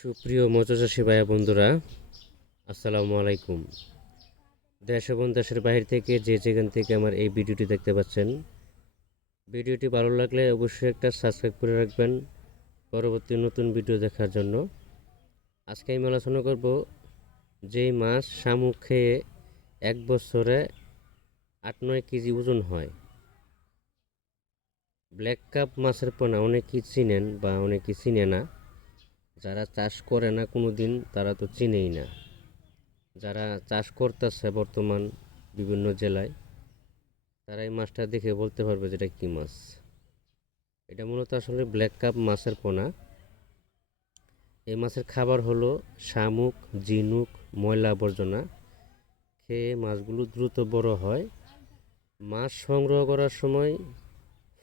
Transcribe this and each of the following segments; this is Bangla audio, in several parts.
সুপ্রিয় মৎস্যচাষী ভাইয়া বন্ধুরা, আসসালামু আলাইকুম। দেশ এবং দেশের বাহির থেকে যে যেখান থেকে আমার এই ভিডিওটি দেখতে পাচ্ছেন, ভিডিওটি ভালো লাগলে অবশ্যই একটা সাবস্ক্রাইব করে রাখবেন পরবর্তী নতুন ভিডিও দেখার জন্য। আজকে আমি আলোচনা করব যেই মাছ শামুক খেয়ে এক বছরে 8-9 কেজি ওজন হয়। ব্ল্যাক কাপ মাছের পোনা অনেকেই চিনেন বা অনেকেই চিনে না। যারা চাষ করে না কোনো দিন তারা তো চিনেই না। যারা চাষ করতেছে বর্তমান বিভিন্ন জেলায়, তারা এই মাছটা দেখে বলতে পারবে যে এটা কী মাছ। এটা মূলত আসলে ব্ল্যাক কাপ মাছের পোনা। এই মাছের খাবার হলো শামুক, ঝিনুক, ময়লা আবর্জনা। খেয়ে মাছগুলো দ্রুত বড় হয়। মাছ সংগ্রহ করার সময়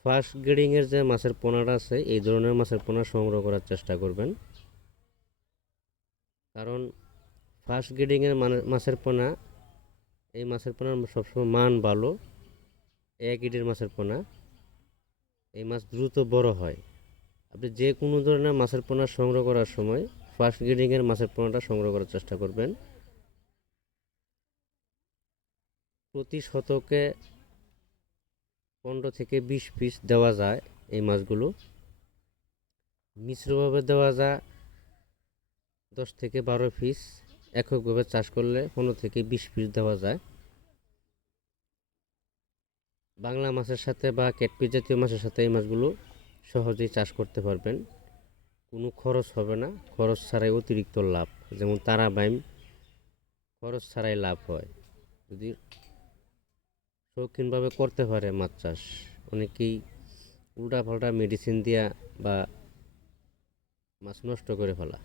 ফার্স্ট গ্রেডিংয়ের যে মাছের পোনাটা আছে, এই ধরনের মাছের পোনা সংগ্রহ করার চেষ্টা করবেন। কারণ ফার্স্ট গ্রেডিংয়ের মাছের পোনা, এই মাছের পোনার সবসময় মান ভালো। এক গ্রেডের মাছের পোনা, এই মাছ দ্রুত বড় হয়। আপনি যে কোনো ধরনের মাছের পোনা সংগ্রহ করার সময় ফার্স্ট গ্রেডিংয়ের মাছের পোনাটা সংগ্রহ করার চেষ্টা করবেন। প্রতি শতকে 15 থেকে 20 পিস দেওয়া যায় এই মাছগুলো। মিশ্রভাবে দেওয়া যায় 10 থেকে 12 পিস। এককভাবে চাষ করলে 15 থেকে 20 পিস দেওয়া যায়। বাংলা মাছের সাথে বা ক্যাটফিশ জাতীয় মাছের সাথে এই মাছগুলো সহজেই চাষ করতে পারবেন। কোনো খরচ হবে না, খরচ ছাড়াই অতিরিক্ত লাভ। যেমন তারাবাইম খরচ ছাড়াই লাভ হয় যদি শৌখিনভাবে করতে পারে মাছ চাষ। অনেকেই উল্টা পাল্টা মেডিসিন দিয়া বা মাছ নষ্ট করে ফেলা।